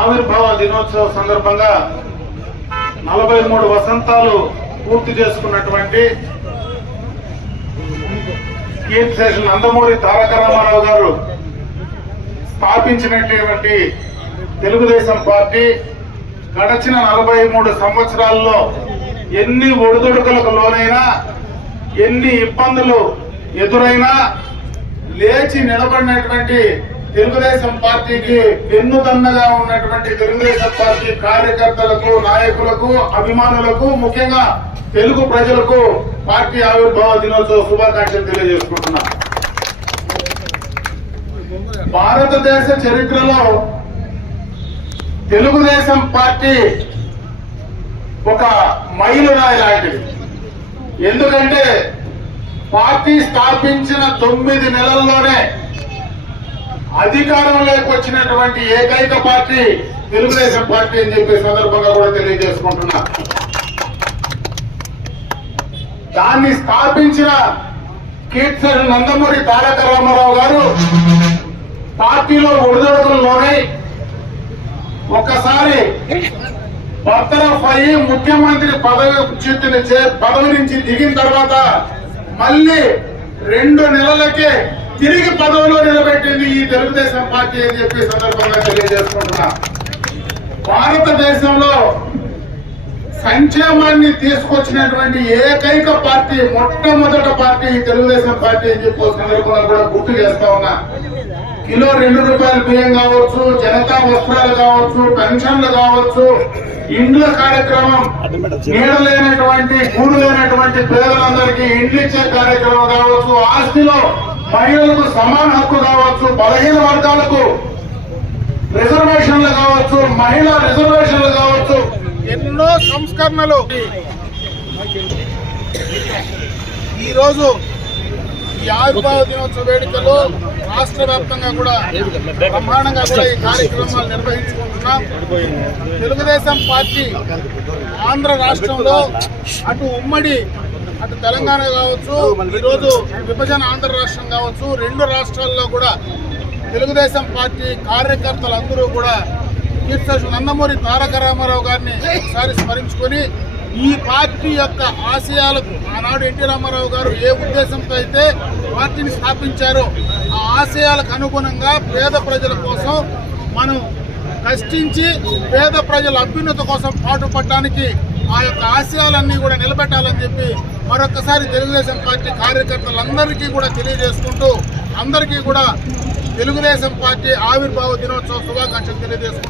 ఆవిర్భావ దినోత్సవ సందర్భంగా 43 వసంతాలు పూర్తి చేసుకున్నటువంటి కీర్తిశేషులు నందమూరి తారక రామారావు గారు స్థాపించినటువంటి తెలుగుదేశం పార్టీ గడచిన 43 సంవత్సరాల్లో ఎన్ని ఒడిదుడుకులకు లోనైనా, ఎన్ని ఇబ్బందులు ఎదురైనా లేచి నిలబడినటువంటి తెలుగుదేశం పార్టీకి వెన్నుదన్నగా ఉన్నటువంటి తెలుగుదేశం పార్టీ కార్యకర్తలకు, నాయకులకు, అభిమానులకు, ముఖ్యంగా తెలుగు ప్రజలకు పార్టీ ఆవిర్భావ దినోత్సవ శుభాకాంక్షలు తెలియజేసుకుంటున్నా. భారతదేశ చరిత్రలో తెలుగుదేశం పార్టీ ఒక మైలురాయి లాంటిది. ఎందుకంటే పార్టీ స్థాపించిన 9 నెలల్లోనే అధికారంలోకి వచ్చినటువంటి ఏకైక పార్టీ తెలుగుదేశం పార్టీ అని చెప్పే సందర్భంగా కూడా తెలియజేసుకుంటున్నా. దాన్ని స్థాపించిన కీర్తిశేషులు నందమూరి తారక రామారావు గారు పార్టీలో ఒడిదొడుకుల్లోనే ఒక్కసారి బర్తరఫ్ అయ్యి ముఖ్యమంత్రి పదవి నుంచి దిగిన తర్వాత మళ్ళీ 2 నెలలకే తిరిగి పదవిలో నిలబెట్టింది ఈ తెలుగుదేశం పార్టీ అని చెప్పి సందర్భంగా తెలియజేసుకుంటున్నా. భారతదేశంలో సంక్షేమాన్ని తీసుకొచ్చినటువంటి ఏకైక పార్టీ, మొట్టమొదటి పార్టీ ఈ తెలుగుదేశం పార్టీ అని చెప్పి సందర్భంగా కూడా గుర్తు చేస్తా ఉన్నా. కిలో 2 రూపాయల బియ్యం కావచ్చు, జనతా వస్త్రాలు కావచ్చు, పెన్షన్లు కావచ్చు, ఇండ్ల కార్యక్రమం, నీడ లేనటువంటి, గూడు లేనటువంటి పేదలందరికీ ఇండ్లు ఇచ్చే కార్యక్రమం కావచ్చు, ఆస్తిలో మహిళలకు సమాన హక్కు కావచ్చు, బలహీన వర్గాలకు రిజర్వేషన్లు కావచ్చు, మహిళా రిజర్వేషన్లు కావచ్చు, ఎన్నో సంస్కరణలు ఈరోజు ఈ ఆవిర్భావ దినోత్సవ వేడుకలు రాష్ట్ర వ్యాప్తంగా కూడా బ్రహ్మాండంగా కూడా ఈ కార్యక్రమాలు నిర్వహించుకుంటున్నాం. తెలుగుదేశం పార్టీ ఆంధ్ర రాష్ట్రంలో అటు ఉమ్మడి, అటు తెలంగాణ కావచ్చు, ఈరోజు విభజన ఆంధ్ర రాష్ట్రం కావచ్చు, 2 రాష్ట్రాల్లో కూడా తెలుగుదేశం పార్టీ కార్యకర్తలందరూ కూడా కీర్తిశేషులు నందమూరి తారక రామారావు గారిని ఒకసారి స్మరించుకొని ఈ పార్టీ యొక్క ఆశయాలకు ఆనాడు ఎన్టీ రామారావు గారు ఏ ఉద్దేశంతో అయితే పార్టీని స్థాపించారో ఆ ఆశయాలకు అనుగుణంగా పేద ప్రజల కోసం మనం కష్టించి పేద ప్రజల అభ్యున్నతి కోసం పాటుపడడానికి ఆ యొక్క ఆశయాలన్నీ కూడా నిలబెట్టాలని చెప్పి మరొకసారి తెలుగుదేశం పార్టీ కార్యకర్తలందరికీ కూడా తెలియజేసుకుంటూ అందరికీ కూడా తెలుగుదేశం పార్టీ ఆవిర్భావ దినోత్సవ శుభాకాంక్షలు తెలియజేసుకుంటూ